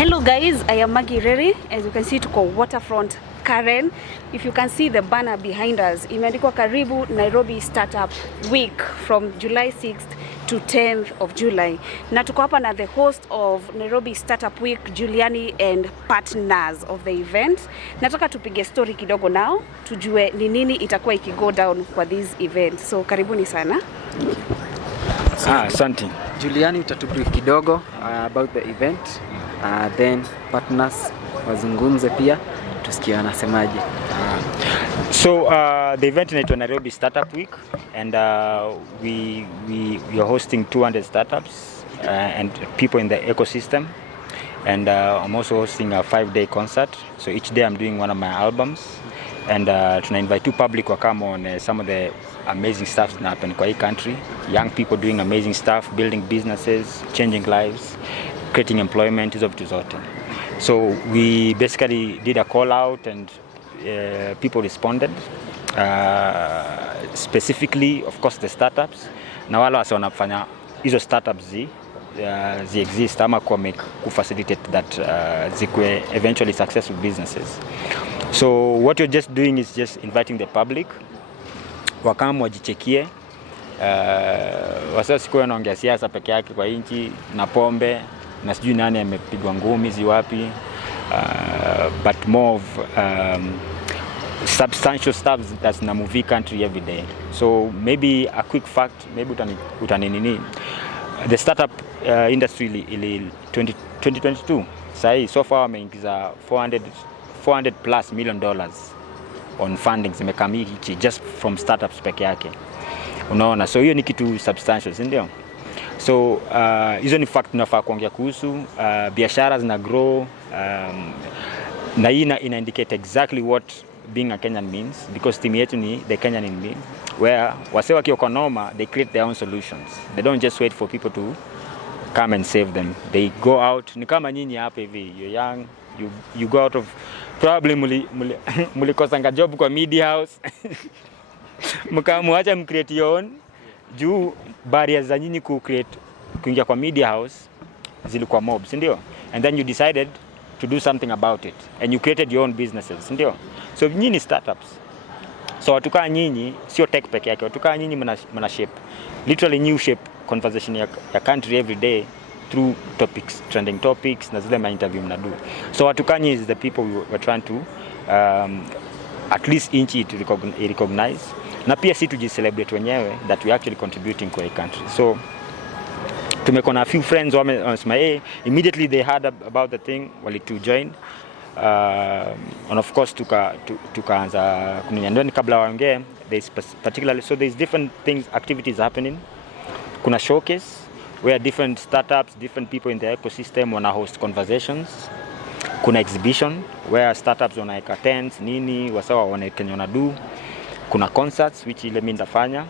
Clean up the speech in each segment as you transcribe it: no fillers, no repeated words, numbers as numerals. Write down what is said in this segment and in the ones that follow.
Hello guys, I am Maggie Reri. As you can see, tuko waterfront Karen. If you can see the banner behind us, imeandikwa karibu Nairobi Startup Week from July 6th to 10th of July. Na tuko hapa na the host of Nairobi Startup Week, Juliani and partners of the event. Nataka tupige story kidogo nao, tujue ni nini itakuwa ikigo down kwa this event. So karibuni sana. Asante. Juliani, utatubrief kidogo about the event. Then partners wazungumze pia tusikie wanasemaje. So the event inaitwa Nairobi Startup Week, and we are hosting 200 startups and people in the ecosystem, and I'm also hosting a 5-day concert. So each day I'm doing one of my albums, and tuna invite two public who come on some of the amazing stuff that happen in the country. Young people doing amazing stuff, building businesses, changing lives, creating employment, hizo vitu zote. So we basically did a call out, and people responded. Specifically, of course, the startups. Na wale wase wanafanya hizo startups zi exist ama ku-facilitate that zikwe eventually successful businesses. So what you're just doing is just inviting the public wakamu wajichekie. Wasa sikuwa wanaongea siasa peke yake kwa inchi na pombe na sijui nani amepigwa ngumi ziwapi, but more of substantial stuff that's na movie country every day. So maybe a quick fact, maybe utanini the startup industry ili 2022 sahi so far wameingiza $400 plus million on funding zimekamiki just from startups peke yake, unaona. So hiyo ni kitu substantial, si ndio? So hizo ni fact tunafaa kuongea kuhusu. Biashara zina grow, na hii ina indicate exactly what being a Kenyan means, because team yetu ni the Kenyan in me, where wase wakiokonoma they create their own solutions. They don't just wait for people to come and save them. They go out. Ni kama nyinyi hapa hivi, you're young, you go out of probably mulikosanga job kwa media house mkamuacha mcreate your own juu barriers za nyinyi kuingia kwa media house zilikuwa mob, si ndio? And then you decided to do something about it, and you created your own businesses, si ndio? So nyinyi startups. So watukaa nyinyi sio tech peke yake, watukaa nyinyi mna shape, literally new shape conversation ya country every day through topics, trending topics na zile ma interview mnadu. So watukaa nyinyi is the people we were trying to at least inchi to recognize, na pia si tujicelebrate wenyewe that we actually contributing kwa a country. So tumekona a few friends wamesema immediately they heard about the thing wali to join, and of course tukaanza kuniambia kabla waongee there's particularly, so there's different things, activities happening. Kuna showcase where different startups, different people in the ecosystem wana host conversations. Kuna exhibition where startups wanaeka tents nini wasawa wana Kenya wanadu. Kuna concerts which ile mimi ndafanya,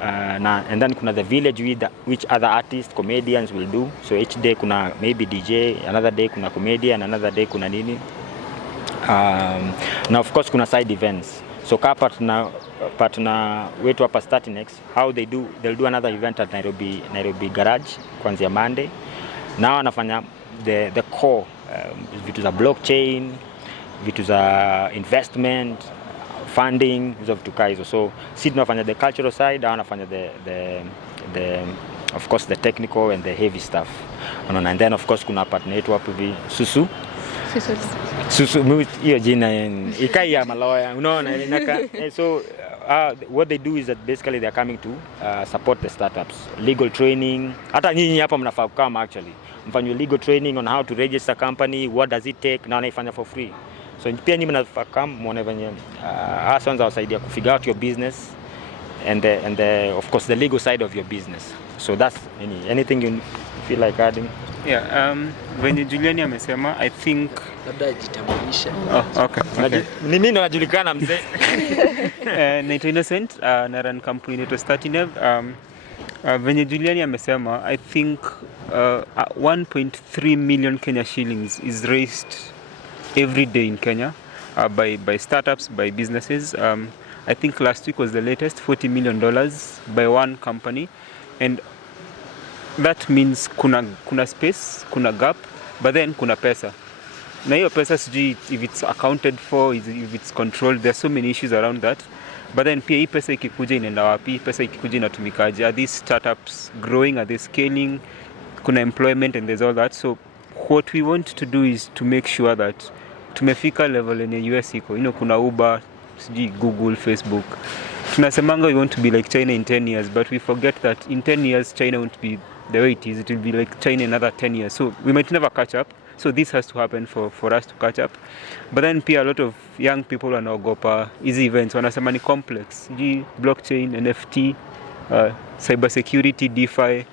and then kuna the village which other artists, comedians will do. So each day kuna maybe DJ, another day kuna comedian, another day kuna nini. Now of course kuna side events. So ka partner wetu hapa Startinex, how they'll do another event at Nairobi Garage kuanzia Monday. Now wanafanya the core vitu za blockchain, vitu za investment, funding, hizo vitu kai hizo. So si tunafanya the cultural side, wanafanya the of course the technical and the heavy stuff. And then of course kuna partner wetu hapo hivi Susu hiyo jina ikai ya maloya, unaona inaka. So what they do is that basically they are coming to support the startups, legal training. Hata nyinyi hapa mnafaa kama actually mfanywe legal training on how to register company, what does it take, na wanaifanya for free. So pia nyinyi mnafaa kama muone venye kwanza wasaidia ku figure out your business and the of course the legal side of your business. So that's anything you feel like adding? Yeah, venye Juliani amesema, I think labda jitambulisha. Oh, okay. Ni mimi ndo najulikana mzee. Naitwa Innocent, na run company inaitwa Juliani'S. Venye Juliani amesema, I think 1.3 million Kenya shillings is raised every day in Kenya by startups, by businesses. I think last week was the latest, $40 million by one company, and that means kuna space, kuna gap but then kuna pesa. Na hiyo pesa sijui if it's accounted for, if it's controlled, there's so many issues around that. But then pia hii pesa ikikuja inaenda wapi? Pesa ikikuja inatumikaje? Are these startups growing? Are they scaling? Kuna employment and there's all that. So what we want to do is to make sure that tumefika level yenye US iko. Kuna Uber, sijui Google, Facebook. Tunasemanga we want to be like China in 10 years, but we forget that in 10 years China won't be the way it is. It will be like China in another 10 years. So we might never catch up. So this has to happen for us to catch up. But then pia a lot of young people wanaogopa hizi events, wanasema ni complex, blockchain, NFT, cyber security, DeFi.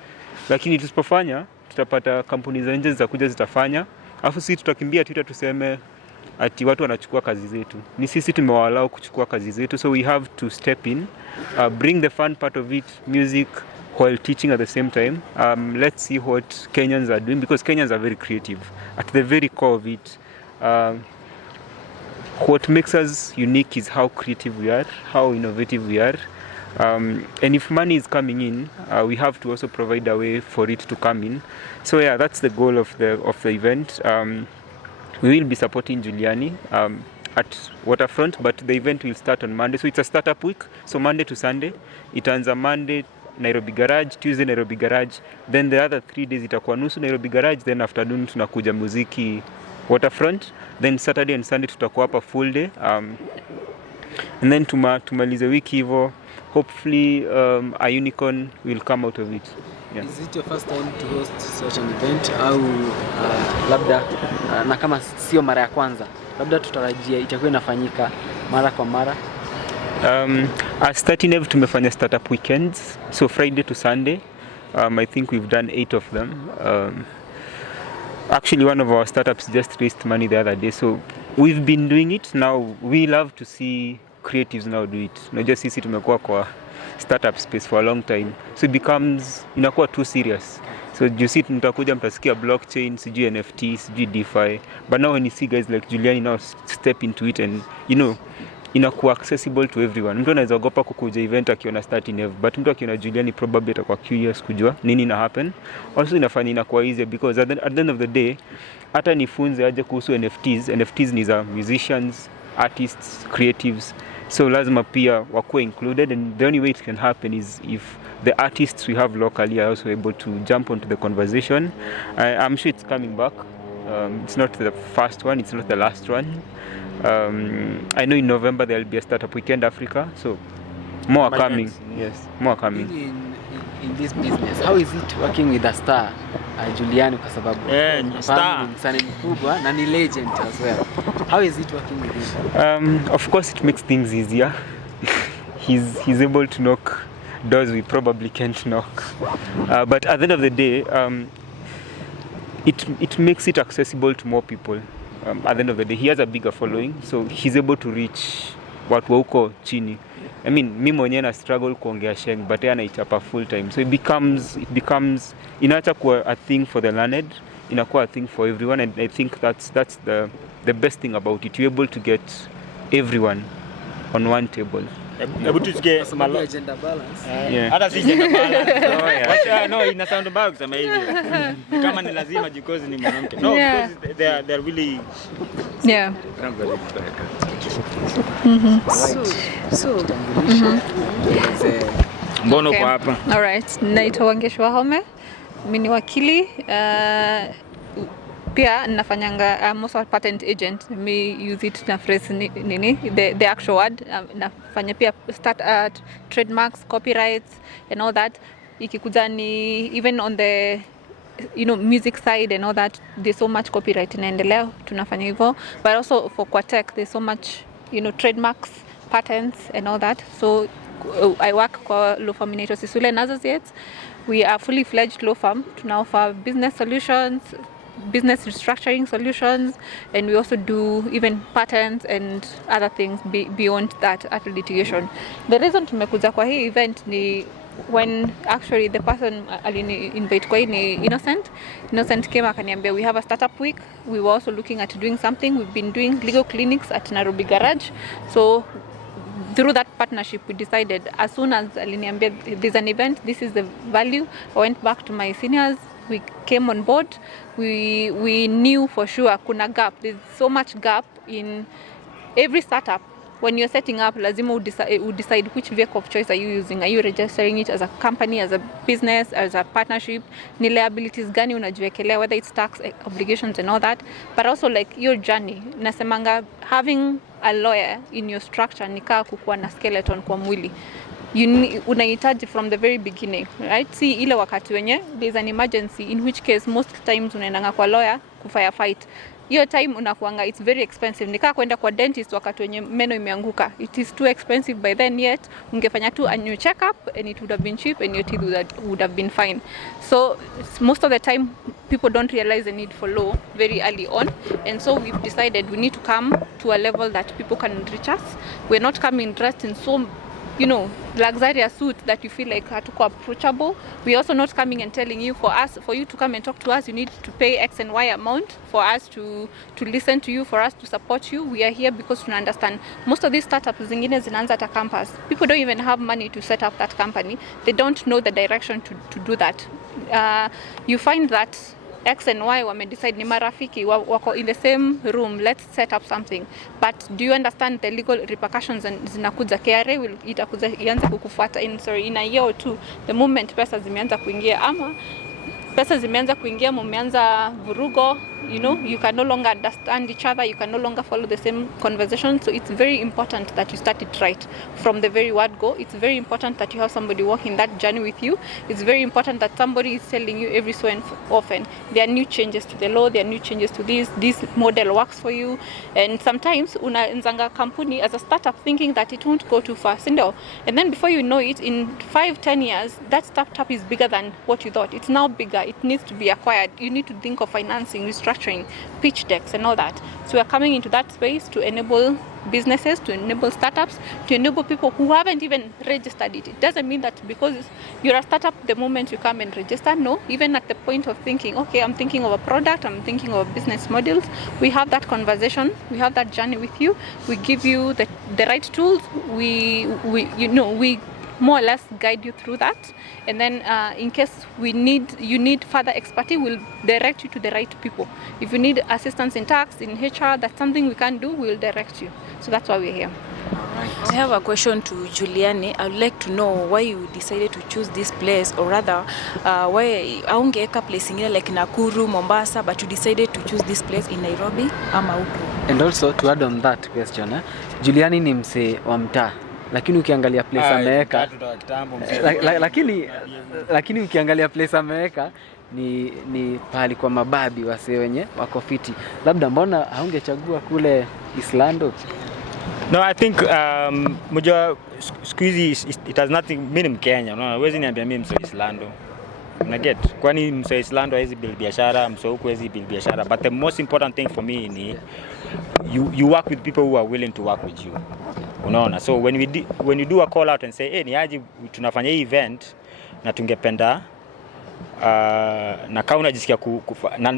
Lakini tusipofanya tutapata kampuni za nje zitakuja zitafanya, alafu sisi tutakimbia Twitter tuseme ati watu wanachukua kazi zetu. Ni sisi tumewalao kuchukua kazi zetu, so we have to step in, bring the fun part of it, music, while teaching at the same time. Let's see what Kenyans are doing, because Kenyans are very creative. At the very core of it, what makes us unique is how creative we are, how innovative we are. And if money is coming in, we have to also provide a way for it to come in. So yeah, that's the goal of the event. We will be supporting Juliani at Waterfront, but the event will start on Monday. So it's a startup week, so Monday to Sunday. It ends on Monday, Nairobi Garage, Tuesday Nairobi Garage, then the other 3 days itakuwa nusu Nairobi Garage, then afternoon tunakuja muziki Waterfront, then Saturday and Sunday tutakuwa hapa full day, and then tumalize wiki hivyo. Hopefully a unicorn will come out of it. Yeah. Is it your first time to host such an event au labda na kama sio mara ya kwanza, labda tutarajia itakuwa inafanyika mara kwa mara? Starting Ev tumefanya startup weekends, so Friday to Sunday. I think we've done 8 of them. Actually, one of our startups just raised money the other day, so we've been doing it. Now we love to see creatives now do it. Unajua sisi tumekuwa kwa startup space for a long time, so it becomes inakuwa too serious. So you see mtakuja mtasikia blockchain, sijui NFT, sijui DeFi, but now when you see guys like Juliani now step into it, and inakuwa accessible to everyone. Mtu anaweza ogopa kukuja event akiona starting Ev, but mtu akiona Juliani probably atakuwa curious kujua nini ina happen. Also inafanya inakuwa easier because at the end of the day, hata nifunze aje kuhusu NFTs ni za musicians, artists, creatives, so lazima pia wakuwe included, and the only way it can happen is if the artists we have locally are also able to jump onto the conversation. I'm sure it's coming back. It's not the first one, it's not the last one. I know in November there will be a startup weekend Africa, so more are coming. Yes, more are coming. In this business, how is it working with a star, Juliani, kwa sababu star msanii mkubwa na ni legend as well? How is it working with him? Of course it makes things easier. He's able to knock doors we probably can't knock, but at the end of the day, it makes it accessible to more people. At the end of the day, he has a bigger following, so he's able to reach watu wa huko chini. I mean, mimi mwenyewe na struggle kuongea sheng, but yeye anaichapa full time, so it becomes inaacha kuwa a thing for the learned, inakuwa a thing for everyone, and I think that's the best thing about it. You're able to get everyone on one table. Hebu tusikie Gender balance. Yeah. Hata si gender balance. Wacha ina sound mbaya kusema hivyo. Kama ni lazima jikozi ni mwanamke. No, because they are really Mbono kwa hapa. All right. Naitwa Wangesho Wahome. Mimi ni wakili. Pia nafanyanga I'm also a patent agent. Me use it na phrase nini the actual word. Nafanya pia start trademarks, copyrights and all that. Ikikuja ni even on the music side and all that, there's so much copyright inaendelea, tunafanya hivyo, but also for kwa tech there's so much trademarks, patents and all that. So I work kwa law firm inaitwa Sisule and Associates. We are fully fledged law firm. Tuna offer business solutions, business restructuring solutions, and we also do even patents and other things beyond that at litigation. The reason tumekuja kwa hii event ni when actually the person alini invite kwa ni Innocent came akaniambia we have a startup week. We were also looking at doing something. We've been doing legal clinics at Nairobi Garage, so through that partnership we decided as soon as aliniambia there's an event, this is the value. I went back to my seniors, we came on board, we knew for sure kuna gap. There's so much gap in every startup. When you're setting up, lazima decide which vehicle of choice are you using. Are you registering it as a company, as a business, as a partnership? Ni liabilities gani unajiwekelea, whether it's tax obligations and all that. But also like your journey. Nasemanga, having a lawyer in your structure ni kaa kukuwa na skeleton kwa mwili. Unahitaji from the very beginning, right? Si ile wakati wenye there's an emergency, in which case most times unaendanga kwa lawyer kufirefight. Hiyo time unakuanga, it's very expensive. Nikaa kwenda kwa dentist wakati wenye meno imeanguka. It is too expensive by then, yet ungefanya tu a new checkup and it would have been cheap and your teeth would have been fine. So most of the time people don't realize the need for law very early on, and so we've decided we need to come to a level that people can reach us. We're not coming dressed in so luxurious suit that you feel like hatuko approachable. We're also not coming and telling you, for you to come and talk to us, you need to pay X and Y amount for us to listen to you, for us to support you. We are here because we understand most of these startups zingine zinaanza at a campus. People don't even have money to set up that company. They don't know the direction to do that. You find that X and Y wame decide ni marafiki wako in the same room, let's set up something. But do you understand the legal repercussions zinakuja? KRA itakuja ianze kukufuata in a year or two, the moment pesa zimeanza kuingia, ama pesa zimeanza kuingia, mumeanza vurugo, you can no longer understand each other, you can no longer follow the same conversation. So it's very important that you start it right from the very word go. It's very important that you have somebody walking that journey with you. It's very important that somebody is telling you every so often there are new changes to the law, there are new changes to this model works for you. And sometimes unaanzanga kampuni as a startup thinking that it won't go too far, and then before you know it, in 5-10 years that startup is bigger than what you thought. It's now bigger, it needs to be acquired, you need to think of financing, restructuring, pitch decks and all that. So we're coming into that space to enable businesses, to enable startups, to enable people who haven't even registered it. It doesn't mean that because you're a startup the moment you come and register. No, even at the point of thinking, okay, I'm thinking of a product, I'm thinking of business models, we have that conversation, we have that journey with you, we give you the right tools, we more or less guide you through that, and then in case you need further expertise, we'll direct you to the right people. If you need assistance in tax, in HR, that's something we can do, we'll direct you. So that's why we're here. I have a question to Juliani. I would like to know why you decided to choose this place, or rather why aungeweka place ingine like Nakuru, Mombasa, but you decided to choose this place in Nairobi ama huko. And also to add on that question, Juliani ni msee wa mtaa, lakini ukiangalia place ameweka lakini ukiangalia place ameweka ni pahali kwa mababi wase wenye wako fiti. Labda mbona haungechagua kule Islando? No, I think moja squeezy it has nothing. Mimi ni Mkenya, unaona, huwezi niambia mimi mso Islando. Unaget? Kwani mso Islando hawezi build biashara, mso huko hawezi build biashara. But the most important thing for me ni you work with people who are willing to work with you. Unaona? So when you do a call out and say, "Hey, ni aje tunafanya hii event na tungependa na kama unajisikia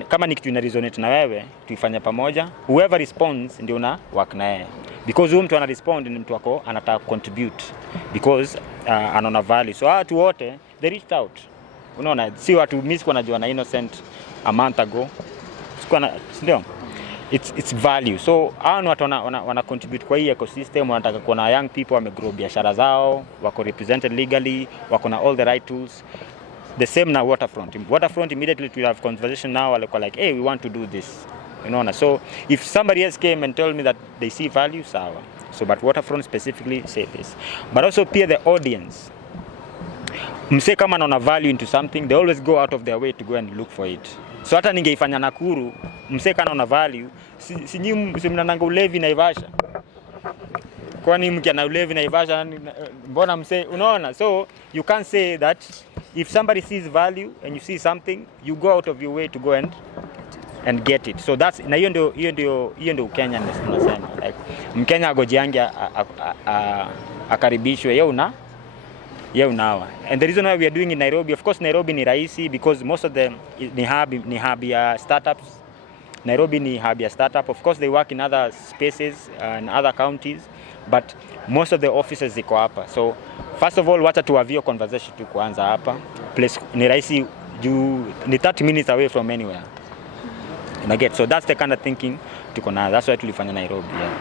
kama ni kitu ina resonate na wewe, tuifanye pamoja." Whoever responds ndio una work na yeye. Because huyo mtu ana respond ni mtu wako anataka contribute because anaona value. So watu wote they reached out. Unaona, si watu mimi sikuwa najua na Innocent a month ago. Ndio. It's value. So hao watu wana contribute kwa hii ecosystem, wanataka kuona young people wamegrow biashara zao, wako represented legally, wako na all the right tools. The same na Waterfront immediately we have conversation now like, hey, we want to do this. Unaona, so if somebody else came and told me that they see value, sawa. So but Waterfront specifically say this. But also peer the audience. Mse kama anaona value into something, they always go out of their way to go and look for it. So hata ningeifanya Nakuru, mse kama anaona value, si nyinyi mnananga ulevi Naivasha. Kwani mkiana ulevi Naivasha mbona mse, unaona? So you can't say that if somebody sees value and you see something, you go out of your way to go and get it. So that's na hiyo ndio Kenya nasema, like Mkenya agojiange akaribishwe yeye unawa. And the reason why we are doing in Nairobi, of course Nairobi ni rahisi because most of them ni hub ya startups. Nairobi ni hub ya startup. Of course they work in other spaces and other counties, but most of the offices ziko hapa. So first of all, wacha tuavio conversation tu kuanza hapa. Place ni rahisi juu ni 30 minutes away from anywhere. So that's the kind of thinking tuko na, that's why tulifanya Nairobi. Yeah.